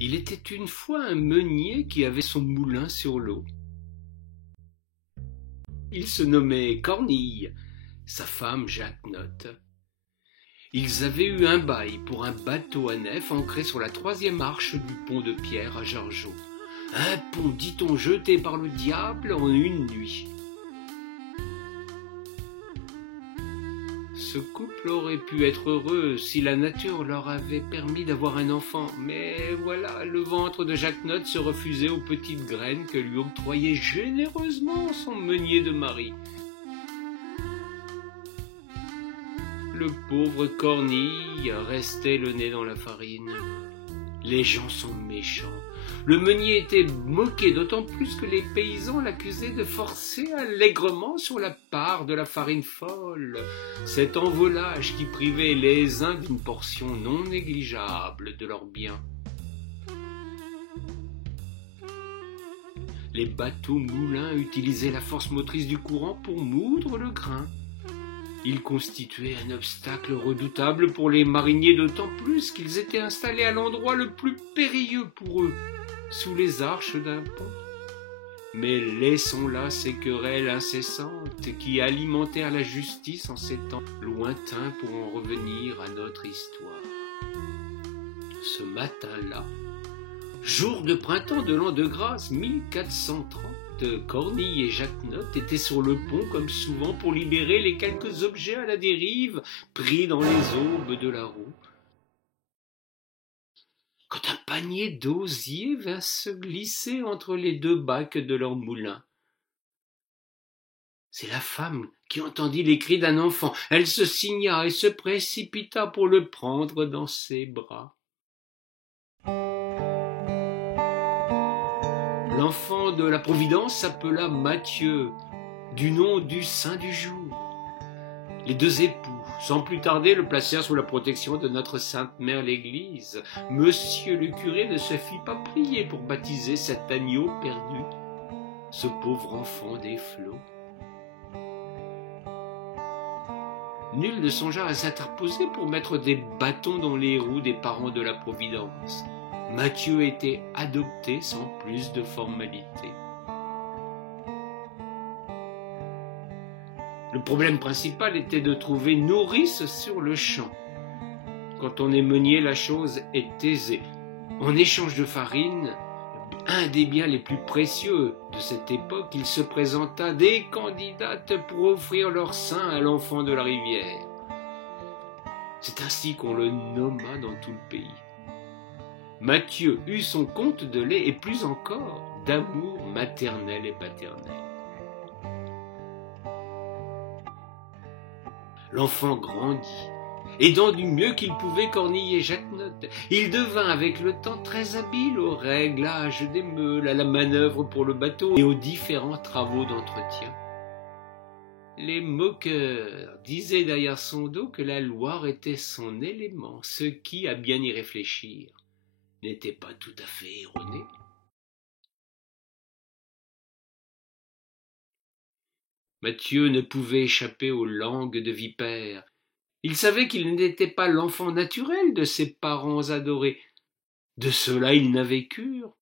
Il était une fois un meunier qui avait son moulin sur l'eau. Il se nommait Cornille, sa femme Jacques Notte. Ils avaient eu un bail pour un bateau à nef ancré sur la 3e arche du pont de pierre à Jargeau. Un pont, dit-on, jeté par le diable en une nuit. Ce couple aurait pu être heureux si la nature leur avait permis d'avoir un enfant, mais voilà, le ventre de Jacques Notte se refusait aux petites graines que lui octroyait généreusement son meunier de mari. Le pauvre Cornille restait le nez dans la farine. Les gens sont méchants. Le meunier était moqué, d'autant plus que les paysans l'accusaient de forcer allègrement sur la part de la farine folle, cet envolage qui privait les uns d'une portion non négligeable de leurs biens. Les bateaux moulins utilisaient la force motrice du courant pour moudre le grain. Ils constituaient un obstacle redoutable pour les mariniers, d'autant plus qu'ils étaient installés à l'endroit le plus périlleux pour eux, sous les arches d'un pont. Mais laissons là ces querelles incessantes qui alimentèrent la justice en ces temps lointains pour en revenir à notre histoire. Ce matin-là, jour de printemps de l'an de grâce 1430, Cornille et Jacques Notte étaient sur le pont comme souvent pour libérer les quelques objets à la dérive pris dans les aubes de la roue. Quand un panier d'osier vint se glisser entre les deux bacs de leur moulin. C'est la femme qui entendit les cris d'un enfant. Elle se signa et se précipita pour le prendre dans ses bras. L'enfant de la Providence s'appela Mathieu, du nom du Saint du jour. Les deux époux, sans plus tarder, le placèrent sous la protection de notre Sainte Mère l'Église. Monsieur le curé ne se fit pas prier pour baptiser cet agneau perdu, ce pauvre enfant des flots. Nul ne songea à s'interposer pour mettre des bâtons dans les roues des parents de la Providence. Mathieu était adopté sans plus de formalité. Le problème principal était de trouver nourrice sur le champ. Quand on est meunier, la chose est aisée. En échange de farine, un des biens les plus précieux de cette époque, il se présenta des candidates pour offrir leur sein à l'enfant de la rivière. C'est ainsi qu'on le nomma dans tout le pays. Mathieu eut son compte de lait et plus encore d'amour maternel et paternel. L'enfant grandit, aidant du mieux qu'il pouvait Cornille et Jacques Notte. Il devint avec le temps très habile au réglage des meules, à la manœuvre pour le bateau et aux différents travaux d'entretien. Les moqueurs disaient derrière son dos que la Loire était son élément, ce qui, à bien y réfléchir, n'était pas tout à fait erroné. Mathieu ne pouvait échapper aux langues de vipère. Il savait qu'il n'était pas l'enfant naturel de ses parents adorés. De cela il n'avait cure.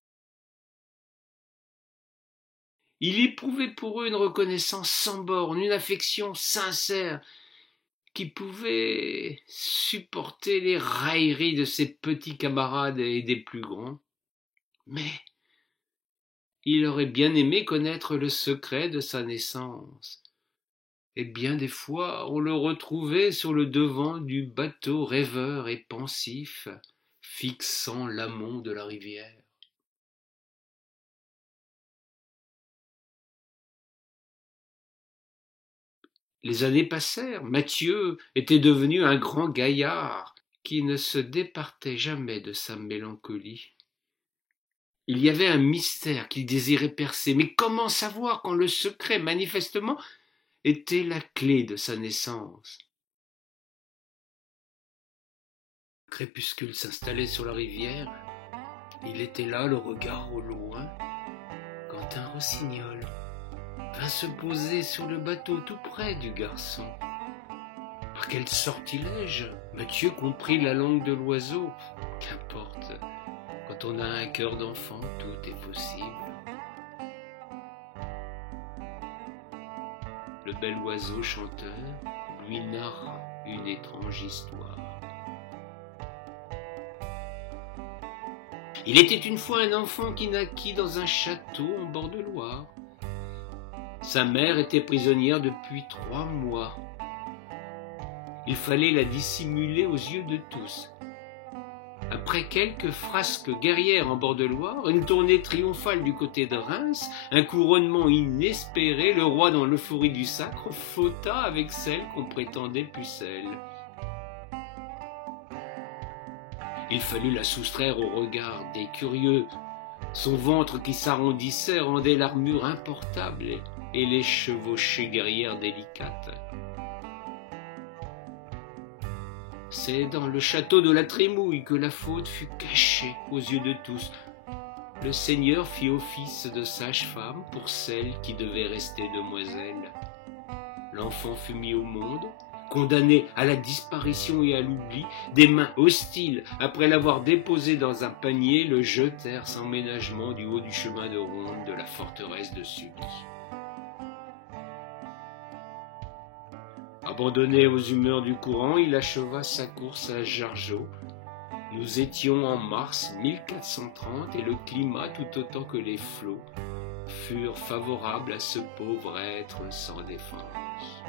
Il éprouvait pour eux une reconnaissance sans borne, une affection sincère, qui pouvait supporter les railleries de ses petits camarades et des plus grands. Mais il aurait bien aimé connaître le secret de sa naissance. Et bien des fois, on le retrouvait sur le devant du bateau rêveur et pensif, fixant l'amont de la rivière. Les années passèrent. Mathieu était devenu un grand gaillard qui ne se départait jamais de sa mélancolie. Il y avait un mystère qu'il désirait percer, mais comment savoir quand le secret, manifestement, était la clé de sa naissance? Le crépuscule s'installait sur la rivière. Il était là, le regard au loin, quand un rossignol vint se poser sur le bateau tout près du garçon. Par quel sortilège Mathieu comprit la langue de l'oiseau. Qu'importe, quand Quand on a un cœur d'enfant, tout est possible. Le bel oiseau chanteur lui narra une étrange histoire. Il était une fois un enfant qui naquit dans un château en bord de Loire. Sa mère était prisonnière depuis 3 mois. Il fallait la dissimuler aux yeux de tous. Après quelques frasques guerrières en bord de Loire, une tournée triomphale du côté de Reims, un couronnement inespéré, le roi dans l'euphorie du sacre fauta avec celle qu'on prétendait pucelle. Il fallut la soustraire au regard des curieux. Son ventre qui s'arrondissait rendait l'armure importable et les chevauchées guerrières délicates. C'est dans le château de la Trémouille que la faute fut cachée aux yeux de tous. Le seigneur fit office de sage-femme pour celle qui devait rester demoiselle. L'enfant fut mis au monde, condamné à la disparition et à l'oubli. Des mains hostiles, après l'avoir déposé dans un panier, le jetèrent sans ménagement du haut du chemin de ronde de la forteresse de Sully. Abandonné aux humeurs du courant, il acheva sa course à Jargeau. Nous étions en mars 1430 et le climat, tout autant que les flots, furent favorables à ce pauvre être sans défense.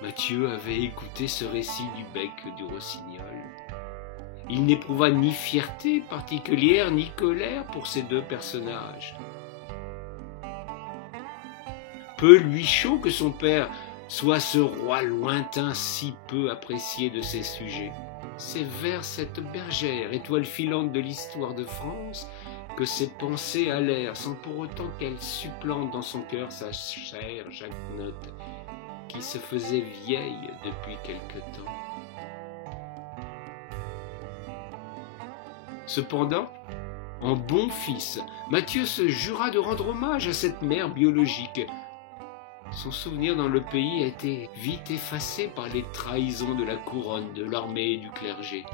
Mathieu avait écouté ce récit du bec du rossignol. Il n'éprouva ni fierté particulière ni colère pour ces 2 personnages. Peu lui chaud que son père soit ce roi lointain si peu apprécié de ses sujets. C'est vers cette bergère, étoile filante de l'histoire de France, que ses pensées allèrent, sans pour autant qu'elle supplante dans son cœur sa chère Jacquenotte, qui se faisait vieille depuis quelque temps. Cependant, en bon fils, Mathieu se jura de rendre hommage à cette mère biologique. Son souvenir dans le pays a été vite effacé par les trahisons de la couronne, de l'armée et du clergé.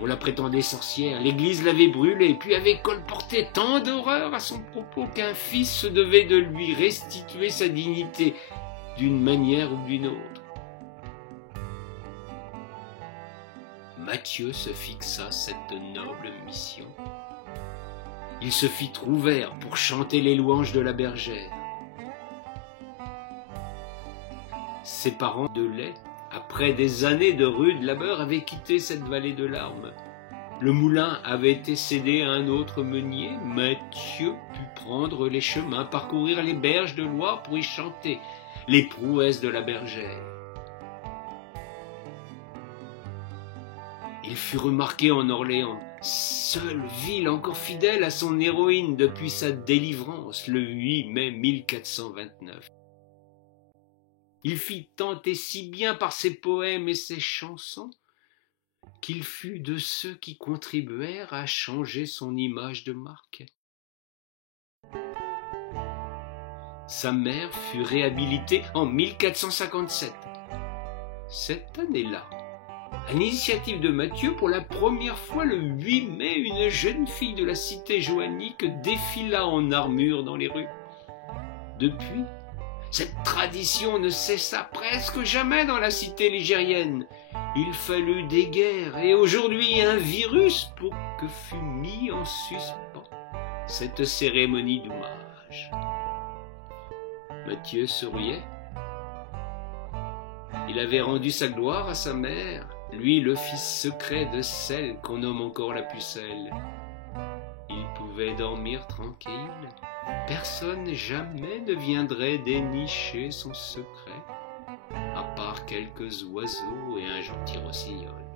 On la prétendait sorcière, l'église l'avait brûlée, puis avait colporté tant d'horreur à son propos qu'un fils se devait de lui restituer sa dignité d'une manière ou d'une autre. Mathieu se fixa cette noble mission. Il se fit trouvère pour chanter les louanges de la bergère. Ses parents de lait, après des années de rude labeur, avaient quitté cette vallée de larmes. Le moulin avait été cédé à un autre meunier. Mathieu put prendre les chemins, parcourir les berges de Loire pour y chanter les prouesses de la bergère. Il fut remarqué en Orléans, seule ville encore fidèle à son héroïne depuis sa délivrance le 8 mai 1429. Il fit tant et si bien par ses poèmes et ses chansons qu'il fut de ceux qui contribuèrent à changer son image de marque. Sa mère fut réhabilitée en 1457. Cette année-là, à l'initiative de Mathieu, pour la première fois le 8 mai, une jeune fille de la cité joannique défila en armure dans les rues. Depuis, cette tradition ne cessa presque jamais dans la cité ligérienne. Il fallut des guerres et aujourd'hui un virus pour que fût mis en suspens cette cérémonie d'hommage. Mathieu souriait. Il avait rendu sa gloire à sa mère, lui le fils secret de celle qu'on nomme encore la pucelle. Il pouvait dormir tranquille, personne jamais ne viendrait dénicher son secret, à part quelques oiseaux et un gentil rossignol.